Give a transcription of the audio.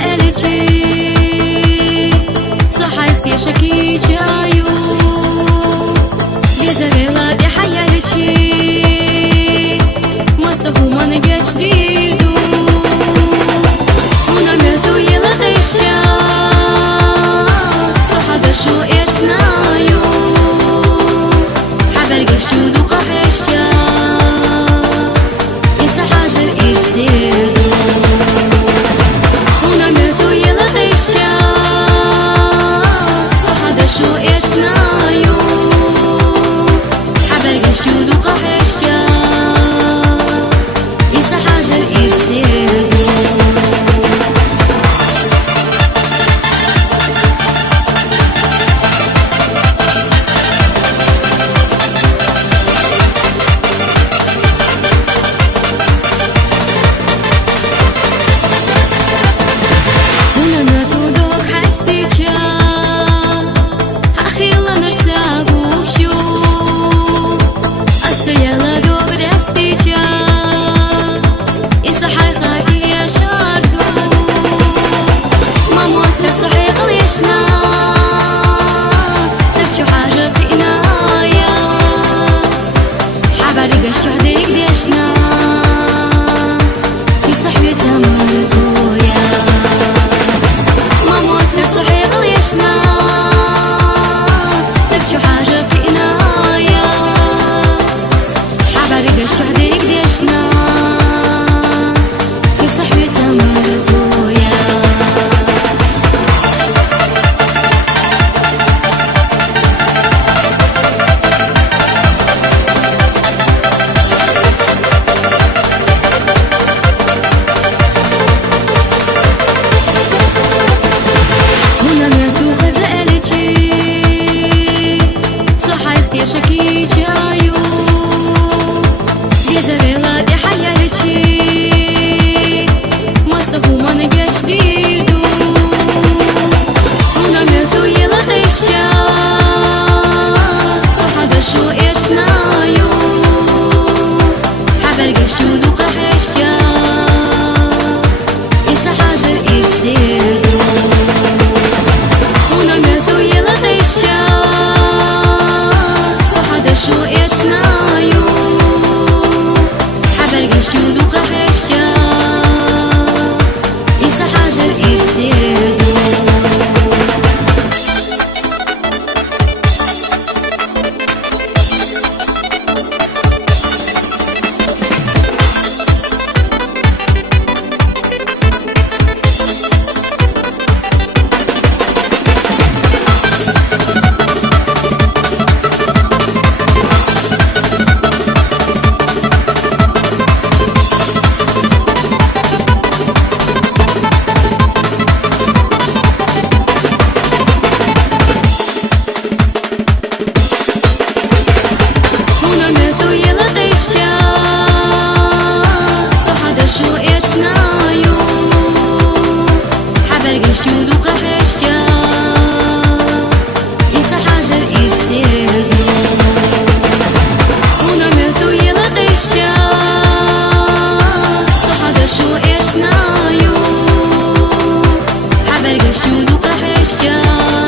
غزالتي صحيح يا شكيتايو بيزريلا دي حيالتي ما سهو ما نجاش ديردو ونمتو يلا غيشتا صحدا شو اسنايو حبر قشتو دو قحشتا إسا حاجر إرسيدو ونمتو يلا غيشتا صحدا شو اسنايو حبر قشتو دو قحشتا إسا حاجر إرسيدو شهدك ديشنا في صحبة زمان زويات ما موتنا صحيح ليشنا نبجو حاجة في إنايات حبارك شهدك ديشنا في صحبة زمان زويات يا شكيتايو بيزريلا دي حيالتي ما سهو ما نجاش ديردو ونمتو يلا غيشتا صحدا شو اسنايو حبر قشتو دو قحشتا إسا حاجر إرسيدو ونمتو يلا غيشتا شو اسنايو حبر قشتو دو قحشتا إسا حاجر إرسيدو شو اسنايو حبر قشتو دو قحشتا إسا حاجر إرسيدو ونمتو يلا غيشتا صحدا شو اسنايو حبر قشتو دو قحشتا